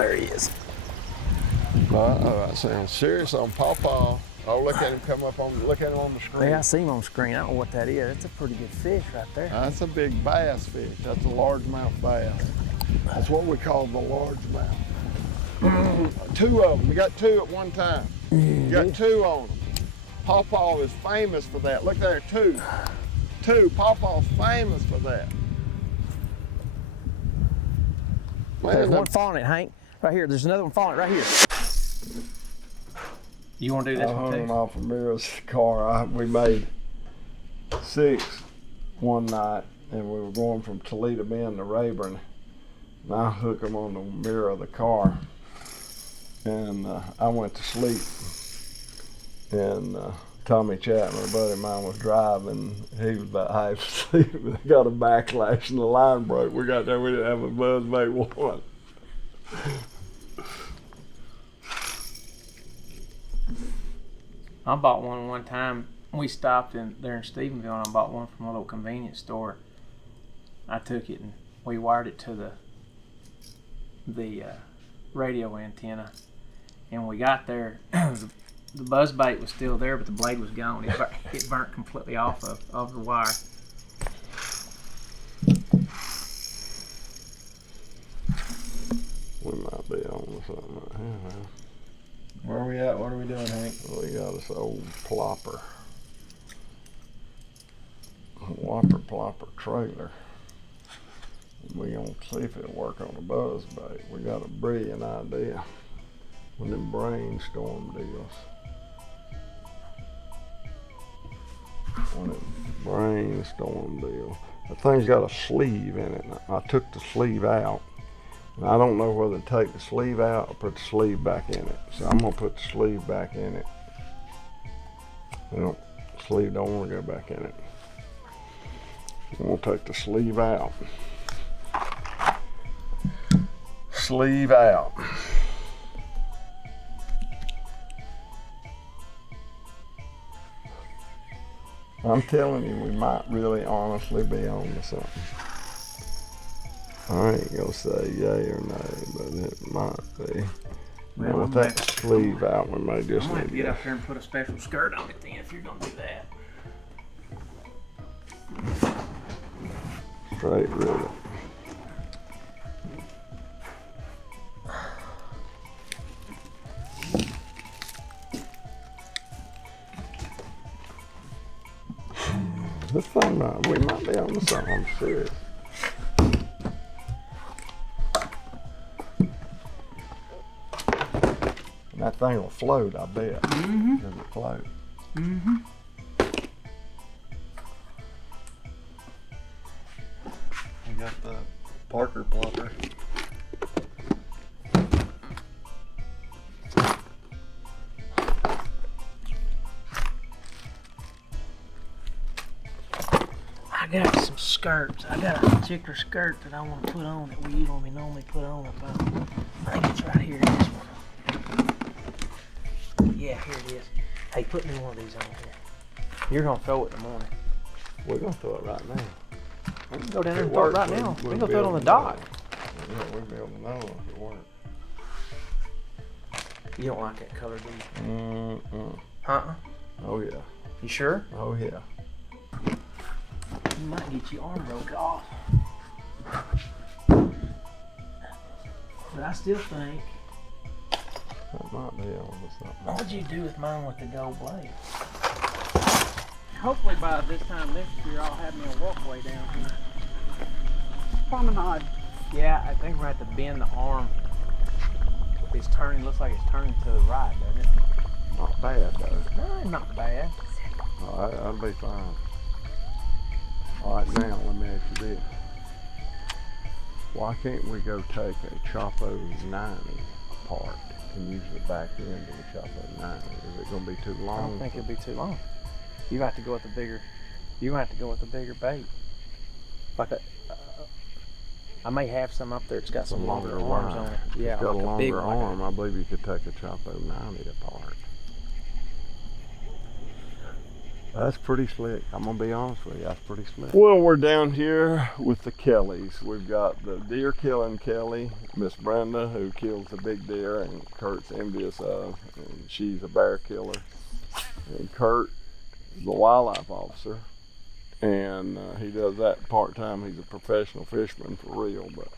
There he is. I see him serious on Pawpaw. Oh, look at him come up on, look at him on the screen. Yeah, I see him on the screen. I don't know what that is. That's a pretty good fish right there. That's a big bass fish. That's a largemouth bass. That's what we call the largemouth. Two of them. We got two at one time. You got two on them. Pawpaw is famous for that. Look there, two. Pawpaw's famous for that. There's one falling it, Hank. Right here. There's another one falling right here. You want to do this one too? I hung him off of Mira's car. We made 6 one night, and we were going from Toledo Bend to Rayburn. And I hooked him on the mirror of the car, and I went to sleep. And Tommy Chapman, a buddy of mine, was driving. He was about half asleep. They got a backlash, and the line broke. We got there, we didn't have a buzzbait one. I bought one time. We stopped there in Stephenville, and I bought one from a little convenience store. I took it and we wired it to the radio antenna. And we got there, the buzzbait was still there, but the blade was gone. It burnt completely off of the wire. We might be on something right here now. Where are we at? What are we doing, Hank? We got this old plopper trailer. We gonna see if it'll work on a buzzbait. We got a brilliant idea. One of them brainstorm deals. That thing's got a sleeve in it. I took the sleeve out. And I don't know whether to take the sleeve out or put the sleeve back in it. So I'm gonna put the sleeve back in it. The sleeve don't wanna go back in it. I'm gonna take the sleeve out. Sleeve out. I'm telling you, we might really honestly be on to something. I ain't gonna say yay or nay, but it might be. Well, with that sleeve out, we may just I'm gonna have to get up there and put a special skirt on it then if you're gonna do that. Straight rivet. This thing we might be on to something, I'm serious. That thing will float, I bet. Mm-hmm. Does it float? Mm-hmm. We got the Parker plopper. I got some skirts. I got a particular skirt that I want to put on that we normally put on. I think it's right here in this one. Yeah, here it is. Hey, put me one of these on here. You're gonna throw it in the morning. We're gonna throw it right now. We can go down there and throw it right now. We can go throw it on the dock. Yeah, we'll be able to know if it works. You don't like that color, do you? Mm-mm. Uh-uh. Oh yeah. You sure? Oh yeah. You might get your arm broke off. But I still think. That might be on to something. What would you do with mine with the gold blade? Hopefully by this time next year I'll have me a walkway down here. Promenade. Yeah, I think we're going to have to bend the arm. It's turning, looks like it's turning to the right, doesn't it? Not bad though. No, not bad. Alright, that'll be fine. Alright, now let me ask you this. Why can't we go take a Chopo 90 apart and use the back end of the Chopo 90? Is it going to be too long? I don't think it'll be too long. You have to go with the bigger. You have to go with the bigger bait. Like a, I may have some up there. It's got some longer arms on it. Yeah, it's got like a longer big arm. I believe you could take a Chopo 90 apart. That's pretty slick. I'm gonna be honest with you, that's pretty slick. Well, we're down here with the Kellys. We've got the deer killing Kelly, Miss Brenda, who kills the big deer and Kurt's envious of, and she's a bear killer. And Kurt is the wildlife officer, and he does that part-time. He's a professional fisherman for real, but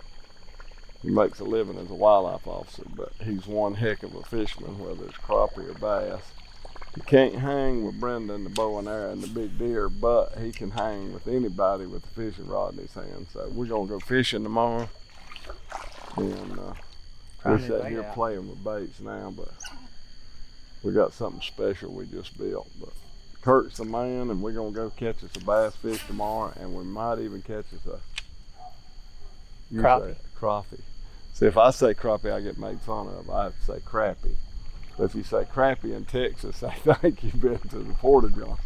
he makes a living as a wildlife officer, but he's one heck of a fisherman, whether it's crappie or bass. He can't hang with Brenda and the bow and arrow and the big deer, but he can hang with anybody with a fishing rod in his hand. So we're gonna go fishing tomorrow, and we're sitting here playing with baits now, but we got something special we just built. But Kurt's the man, and we're gonna go catch us a bass fish tomorrow, and we might even catch us a crappie. See, if I say crappie, I get made fun of. I have to say crappie. But if you say crappie in Texas, I think you've been to the Porta-John.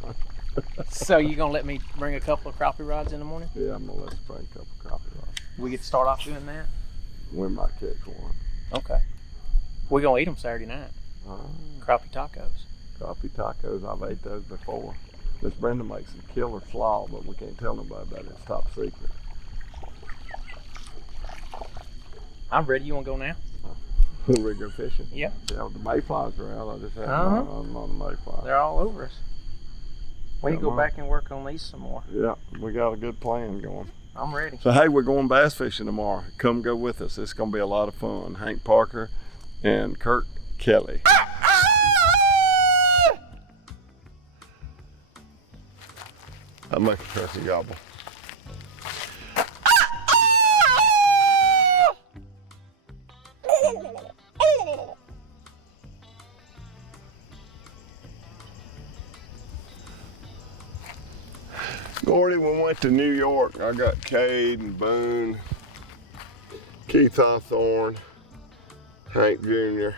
So you gonna let me bring a couple of crappie rods in the morning? Yeah, I'm gonna let you bring a couple of crappie rods. We get to start off doing that? We might catch one. Okay. We're gonna eat them Saturday night. Crappie tacos. Crappie tacos, I've ate those before. Miss Brenda makes some killer slaw, but we can't tell nobody about it. It's top secret. I'm ready. You wanna go now? We go fishing? Yeah. Yeah, the mayflies are out. I just had on the mayflies. They're all over us. We need to go back and work on these some more. Yeah, we got a good plan going. I'm ready. So hey, we're going bass fishing tomorrow. Come go with us. It's gonna be a lot of fun. Hank Parker and Kurt Kelly. I'll make a turkey gobble. Gordy, we went to New York. I got Cade and Boone, Keith Hawthorne, Hank Jr.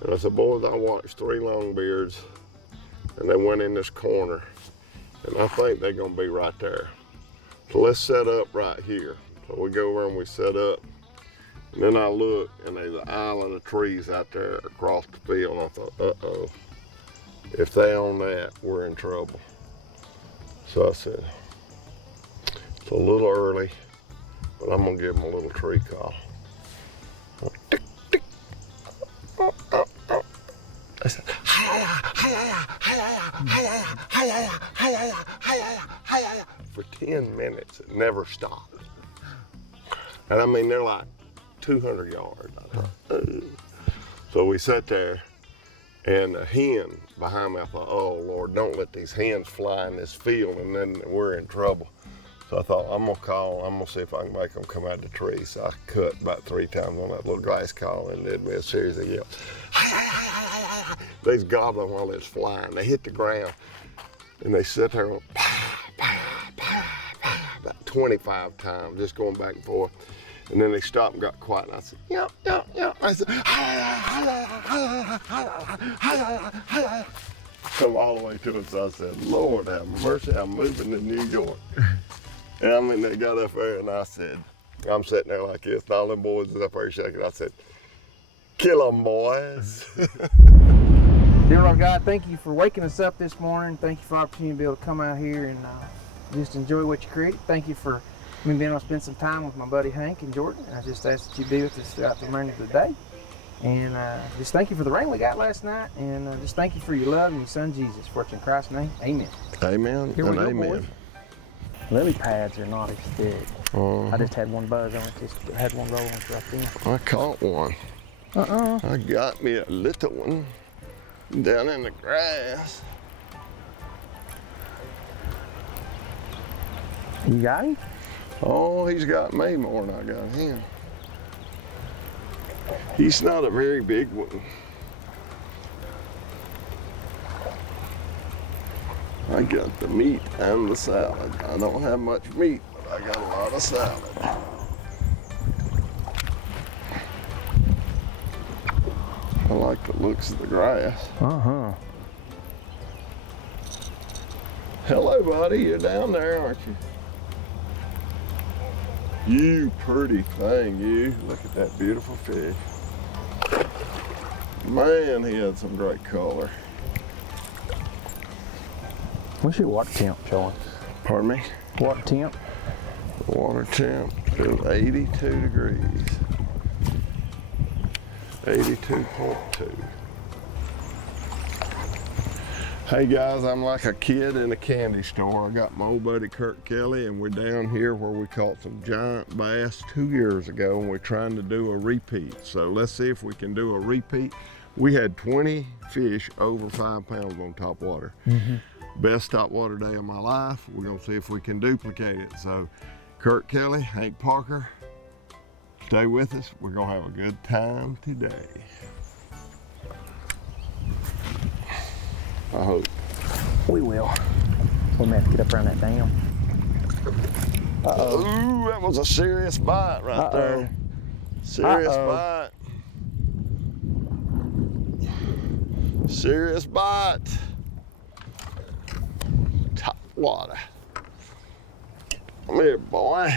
And I said, boys, I watched 3 longbeards, and they went in this corner, and I think they're gonna be right there. So let's set up right here. So we go over and we set up, and then I look, and there's an island of trees out there across the field. And I thought, uh-oh, if they own that, we're in trouble. So I said, it's a little early, but I'm gonna give them a little tree call. Tick, tick. I said, for 10 minutes, it never stopped. And I mean, they're like 200 yards. I thought, ooh. So we sat there, and a hen behind me, I thought, oh Lord, don't let these hens fly in this field, and then we're in trouble. So I thought, I'm gonna see if I can make them come out of the tree. So I cut about 3 times on that little glass call and did me a series of yells. They's gobbling while it's flying. They hit the ground, and they sit there and about 25 times, just going back and forth. And then they stopped and got quiet, and I said, yep. I said, come all the way to us. So I said, Lord have mercy, I'm moving to New York. And I mean, they got up there, and I said, I'm sitting there like this, and all them boys was up there shaking. I said, kill them, boys. Dear Lord God, thank you for waking us up this morning. Thank you for the opportunity to be able to come out here and just enjoy what you created. Thank you for me being able to spend some time with my buddy Hank and Jordan. I just ask that you be with us throughout the remainder of the day. And just thank you for the rain we got last night. And just thank you for your love and your son Jesus. For it's in Christ's name, amen. Amen Here and we go, amen. boys. Lily pads are not as thick. I just had one buzz on it, just had one roll on it right then. I caught one. I got me a little one down in the grass. You got him? Oh, he's got me more than I got him. He's not a very big one. I got the meat and the salad. I don't have much meat, but I got a lot of salad. I like the looks of the grass. Hello, buddy. You're down there, aren't you? You pretty thing, you. Look at that beautiful fish. Man, he had some great color. What's your water temp showing? Pardon me? Water temp? The water temp is 82 degrees. 82.2. Hey guys, I'm like a kid in a candy store. I got my old buddy Kurt Kelly, and we're down here where we caught some giant bass 2 years ago, and we're trying to do a repeat. So let's see if we can do a repeat. We had 20 fish over 5 pounds on Topwater. Best Topwater day of my life. We're gonna see if we can duplicate it. So Kurt Kelly, Hank Parker, stay with us. We're gonna have a good time today. I hope. We will. We'll have to get up around that dam. Uh-oh. Ooh, that was a serious bite right there. Serious bite. Serious bite. Topwater. Come here, boy.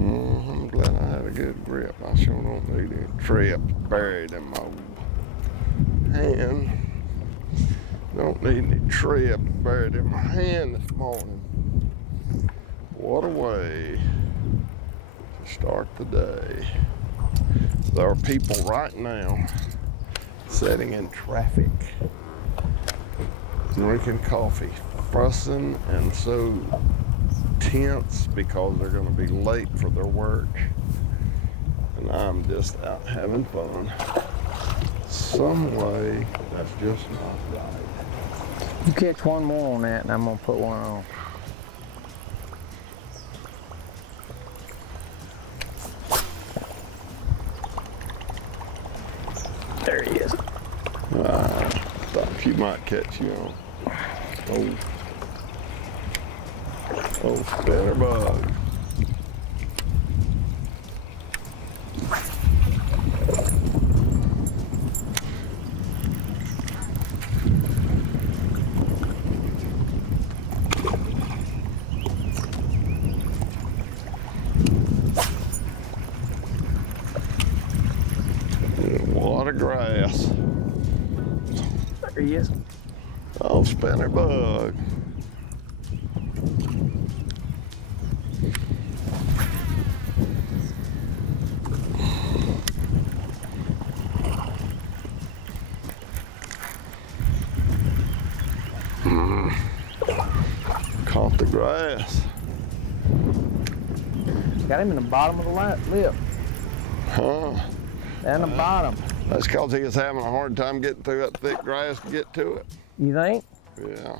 I'm glad I had a good grip. I sure don't need any trip buried in my hand. Don't need any trip buried in my hand this morning. What a way to start the day. There are people right now sitting in traffic, drinking coffee, fussing and so tense because they're going to be late for their work. And I'm just out having fun. Some way, that's just not right. You catch one more on that and I'm going to put one on. There he is. I thought you might catch you on. Oh, spinner bug. What a grass. There he is. Oh, spinner bug. Caught the grass. Got him in the bottom of the lip. Huh? And the bottom. That's because he was having a hard time getting through that thick grass to get to it. You think? Yeah.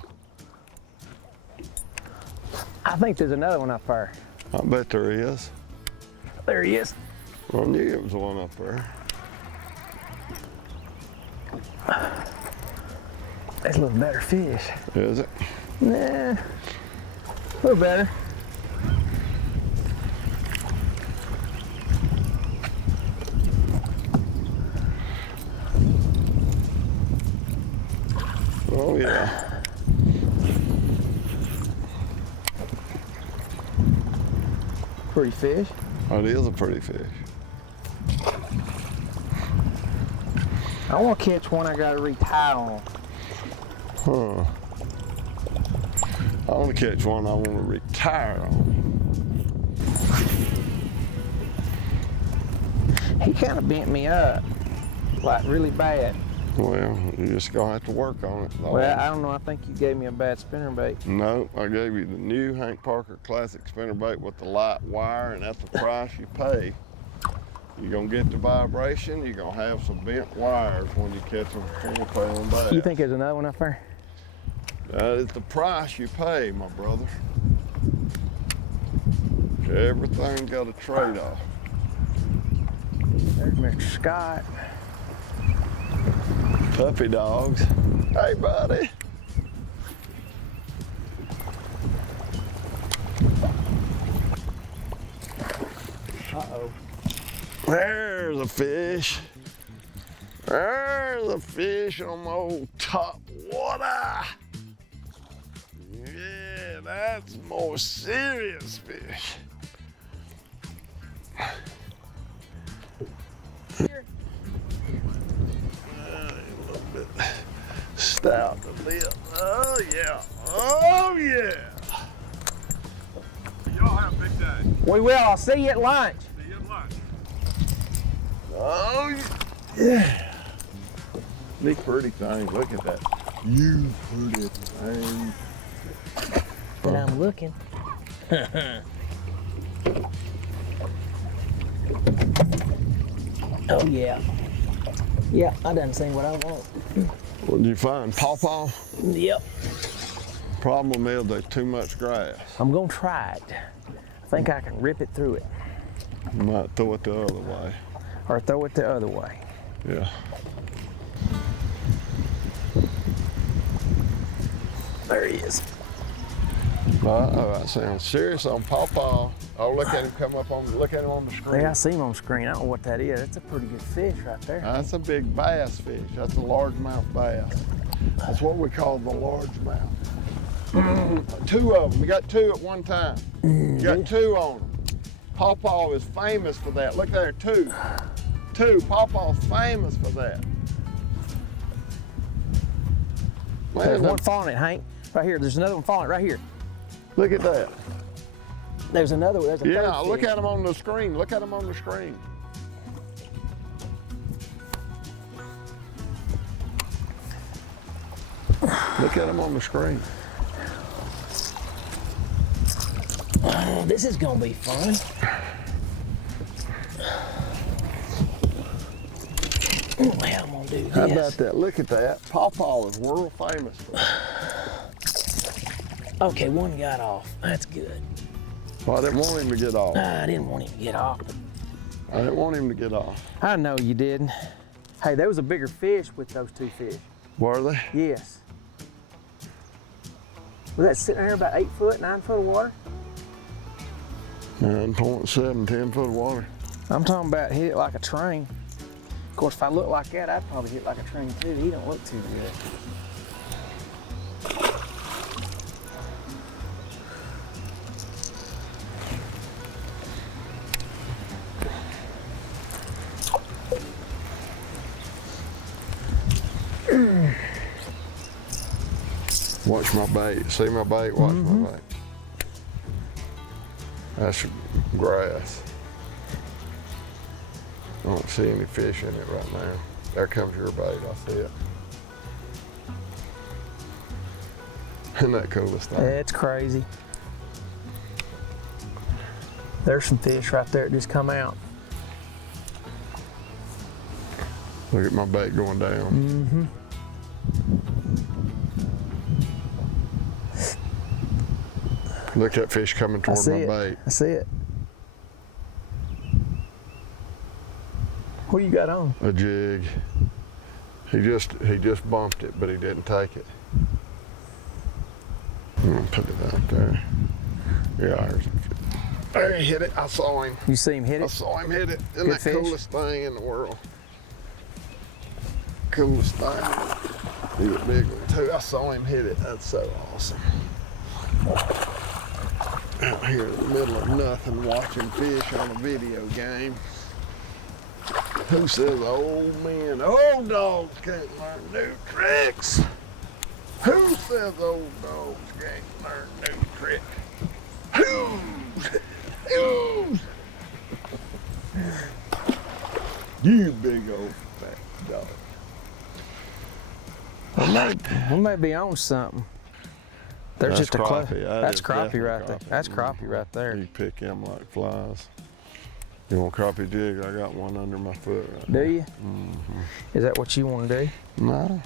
I think there's another one up there. I bet there is. There he is. Well, I knew there was one up there. That's a little better fish. Is it? Nah, a little better. Oh yeah. Pretty fish. Oh, it is a pretty fish. I want to catch one I got to retie on. Huh. I want to catch one I want to retire on. He kind of bent me up, like really bad. Well, you're just gonna have to work on it. Though. Well, I don't know. I think you gave me a bad spinnerbait. No, I gave you the new Hank Parker Classic spinnerbait with the light wire, and that's the price you pay. You're gonna get the vibration. You're gonna have some bent wires when you catch them 4-pound bass. You think there's another one up there? That is the price you pay, my brother. Everything's got a trade-off. There's Mr. Scott. Puppy dogs. Hey, buddy. Uh-oh. There's a fish. There's a fish on my old Topwater. Yeah, that's a more serious fish. Here. A little bit. just out a bit. Oh yeah. Oh yeah. Y'all have a big day. We will. I'll see you at lunch. See you at lunch. Oh yeah. These pretty things. Look at that. You pretty thing. But I'm looking. Oh yeah. Yeah, I done seen what I want. What did you find? Pawpaw? Yep. Problem is there's too much grass. I'm gonna try it. I think I can rip it through it. You might throw it the other way. Or throw it the other way. Yeah. There he is. Oh, that sounds serious on Pawpaw. Oh, look at him come up on, look at him on the screen. Yeah, I see him on screen. I don't know what that is. That's a pretty good fish right there. That's a big bass fish. That's a largemouth bass. That's what we call the largemouth. Two of them. We got two at one time. You got two on them. Pawpaw is famous for that. Look there, two. Two. Pawpaw's famous for that. There's Man, one falling it, Hank. Right here. There's another one falling right here. look at that. There's another one. There's a Yeah, third look fish. at him on the screen. Look at him on the screen. Look at him on the screen. Oh, this is gonna be fun. How I'm gonna do this? How about that? Look at that. Pawpaw is world famous for that. Okay, one got off. That's good. Well, I didn't want him to get off. I didn't want him to get off. I didn't want him to get off. I know you didn't. Hey, there was a bigger fish with those two fish. Were they? Yes. Was that sitting there about 8 foot, 9 foot of water? 9.7, 10 foot of water. I'm talking about hit it like a train. Of course, if I look like that, I'd probably hit like a train too. He don't look too good. Watch my bait. See my bait? Watch my bait. That's grass. I don't see any fish in it right now. There comes your bait. I see it. Isn't that coolest thing? That's crazy. There's some fish right there that just come out. Look at my bait going down. Look at that fish coming I toward see my it. bait. I see it. What do you got on? A jig. He just bumped it, but he didn't take it. I'm gonna put it out there. Yeah, there he hit it. I saw him. You see him hit I it? saw him hit it. Isn't Good that fish? coolest thing in the world? Coolest thing. He was a big one too. I saw him hit it. That's so awesome. Out here in the middle of nothing watching fish on a video game. Who says old men, old dogs can't learn new tricks? Who says old dogs can't learn new tricks? Who? You big old fat dog. We may be on something. There's That's just a close. crappie. That That's is crappie definitely right there. crappie. That's crappie right there. You pick them like flies. You want crappie jig? I got one under my foot right Do now. you? Is that what you want to do? No,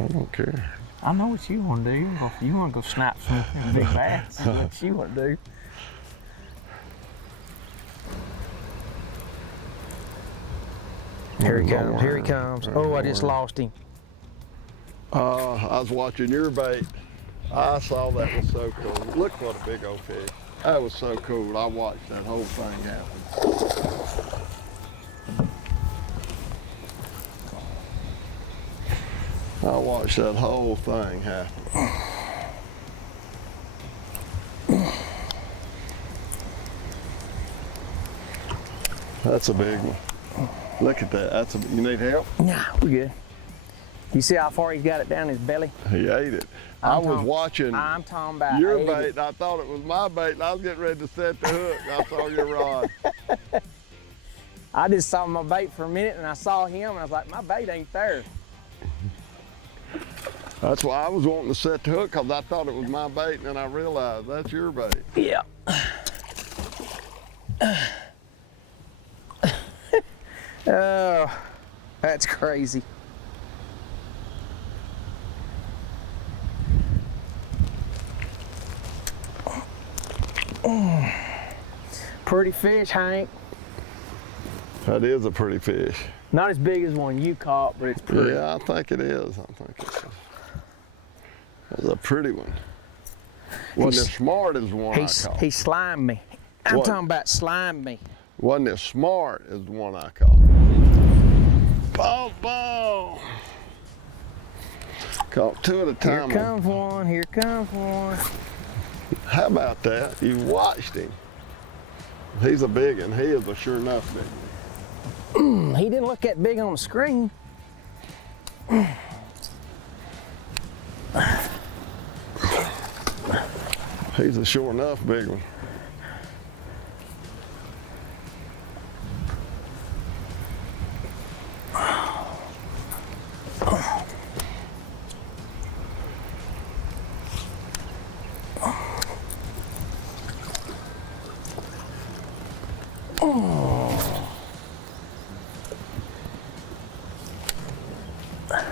I don't care. I know what you want to do. You want to go snap some big bass. That's what you want to do. Here he Don't comes. Here he worry. comes. Don't Oh, I just worry. lost him. I was watching your bait. I saw that was so cool. Look what a big old fish. That was so cool. I watched that whole thing happen. I watched that whole thing happen. That's a big one. Look at that. You need help? Nah, we good. You see how far he got it down his belly? He ate it. I was watching I'm talking about your bait, and I thought it was my bait, and I was getting ready to set the hook. I saw your rod. I just saw my bait for a minute, and I saw him, and I was like, my bait ain't there. That's why I was wanting to set the hook, because I thought it was my bait, and then I realized that's your bait. Yeah. Oh, that's crazy. Pretty fish, Hank. That is a pretty fish. Not as big as one you caught, but it's pretty. Yeah, I think it is. I think it is. That's a pretty one. Wasn't as smart as the one I caught. He slimed me. I'm talking about slimed me. Wasn't as smart as the one I caught. Boom, boom. Caught two at a time. Here comes one, here comes one. How about that? You watched him. He's a big one. He is a sure enough big one. He didn't look that big on the screen. He's a sure enough big one.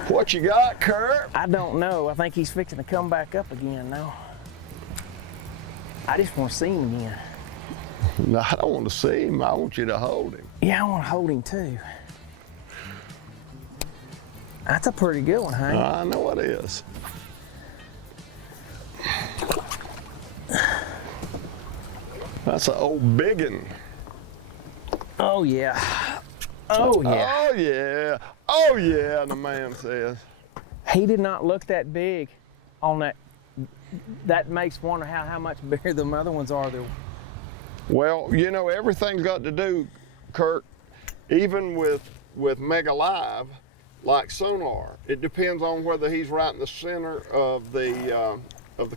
What you got, Kurt? I don't know. I think he's fixing to come back up again now. I just want to see him again. No, I don't want to see him. I want you to hold him. Yeah, I want to hold him too. That's a pretty good one, Hank. I know it is. That's an old biggin. Oh yeah. Oh yeah. Oh yeah. Oh yeah, the man says. He did not look that big on that. That makes wonder how much bigger the other ones are. Well, you know, everything's got to do, Kurt, even with Mega Live, like sonar. It depends on whether he's right in the center of the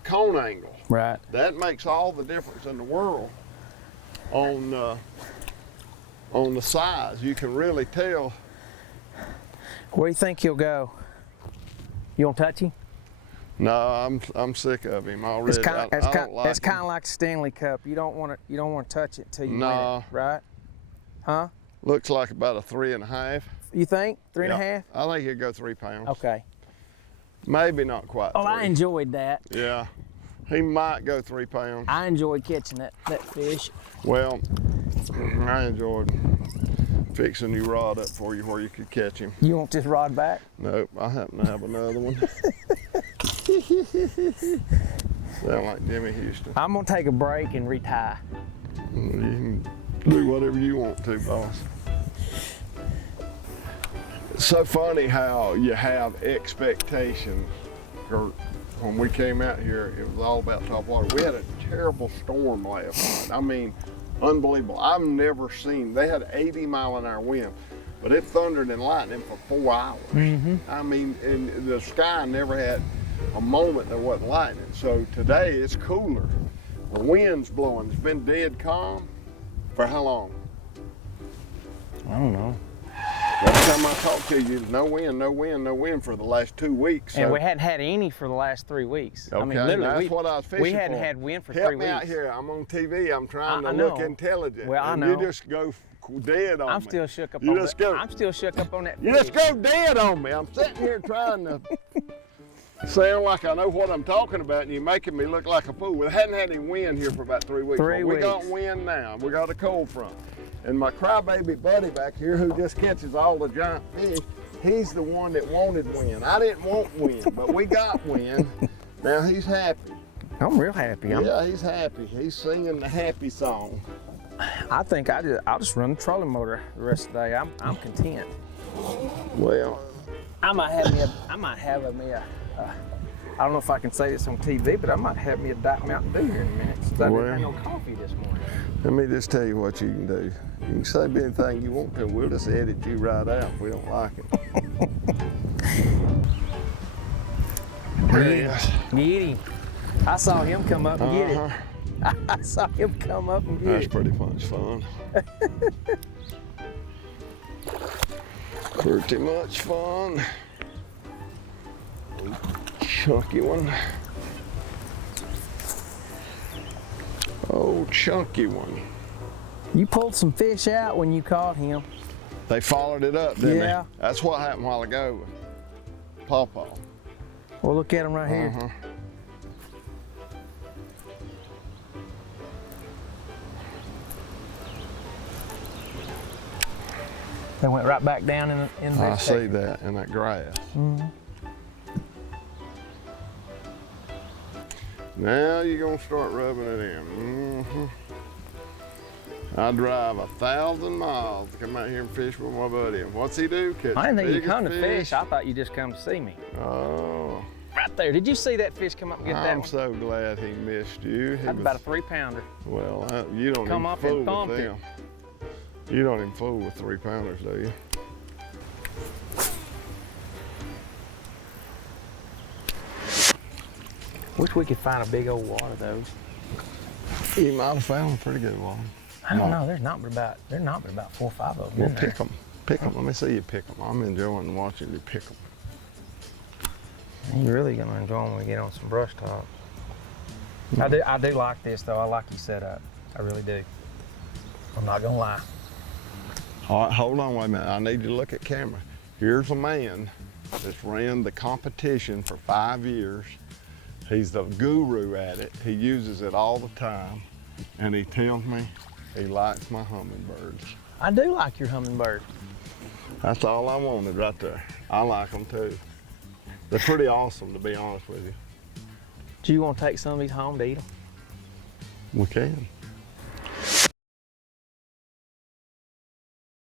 cone angle. Right. That makes all the difference in the world on the size. You can really tell. Where do you think he'll go? You want to touch him? No, I'm sick of him already. It's kind him. of like Stanley Cup. You don't want to touch it till you win it, right? Huh? Looks like about a 3.5. You think 3.5? I think he'll go 3 pounds. Okay. Maybe not quite. Oh, 3. I enjoyed that. Yeah, he might go 3 pounds. I enjoyed catching that fish. Well, I enjoyed fixing your rod up for you where you could catch him. You want this rod back? Nope, I happen to have another one. Sound like Jimmy Houston. I'm gonna take a break and retie. You can do whatever you want to, boss. It's so funny how you have expectations, Kurt. When we came out here, it was all about Topwater. We had a terrible storm last night. I mean, unbelievable. I've never seen, they had 80-mile-an-hour wind, but it thundered and lightning for 4 hours. Mm-hmm. I mean, and the sky never had a moment there wasn't lightning. So today it's cooler. The wind's blowing. It's been dead calm for how long? I don't know. Last time I talked to you, no wind, no wind, no wind for the last 2 weeks. And so. we hadn't had any for the last 3 weeks. Okay, I mean, literally, that's what I was fishing we hadn't for. had wind for Help 3 weeks. Help me out here. I'm on TV. I'm trying to I look know. intelligent. Well, I and know. You just go dead on me. I'm still shook up You on just that. go. I'm still shook up on that You fish. just go dead on me. I'm sitting here trying to sound like I know what I'm talking about, and you're making me look like a fool. We hadn't had any wind here for about 3 weeks. 3 We weeks. got wind now. We got a cold front. And my crybaby buddy back here, who just catches all the giant fish, he's the one that wanted wind. I didn't want wind, but we got wind. Now he's happy. I'm real happy. Yeah, he's happy. He's singing the happy song. I think I'll just run the trolling motor the rest of the day. I'm content. Well, I might have me a I don't know if I can say this on TV, but I might have me a Diet Mountain Dew here in a minute since I didn't have no coffee this morning. let me just tell you what you can do. You can say anything you want to. We'll just edit you right out if we don't like it. Get him. I saw him come up and get it. I saw him come up and get That's it. pretty much fun. Pretty much fun. Chunky one. Oh, chunky one. You pulled some fish out when you caught him. They followed it up, didn't Yeah. they? That's what happened a while ago with Pawpaw. Well, look at him right here. They went right back down in the I see that in that grass. Now you're gonna start rubbing it in. I drive 1,000 miles to come out here and fish with my buddy. And what's he do? Catch I didn't think the you come to biggest fish. I thought you just come to see me. Oh, Right there. Did you see that fish come up and get that I'm one? so glad he missed you. He That's was, about a 3-pounder. well, you don't Come even up and fool with thumped it. them. You don't even fool with 3-pounders, do you? Wish we could find a big old wad of those. You might have found a pretty good one. I don't know. There's not but about 4 or 5 of them. Well, in there. pick them. Pick them. Let me see you pick them. I'm enjoying watching you pick them. You're really gonna enjoy them when we get on some brush top. I do like this though. I like your setup. I really do. I'm not gonna lie. All right, hold on, wait a minute. I need you to look at camera. Here's a man that's ran the competition for 5 years. He's the guru at it. He uses it all the time. And he tells me he likes my hummingbirds. I do like your hummingbird. That's all I wanted right there. I like them too. They're pretty awesome, to be honest with you. Do you want to take some of these home to eat them? We can.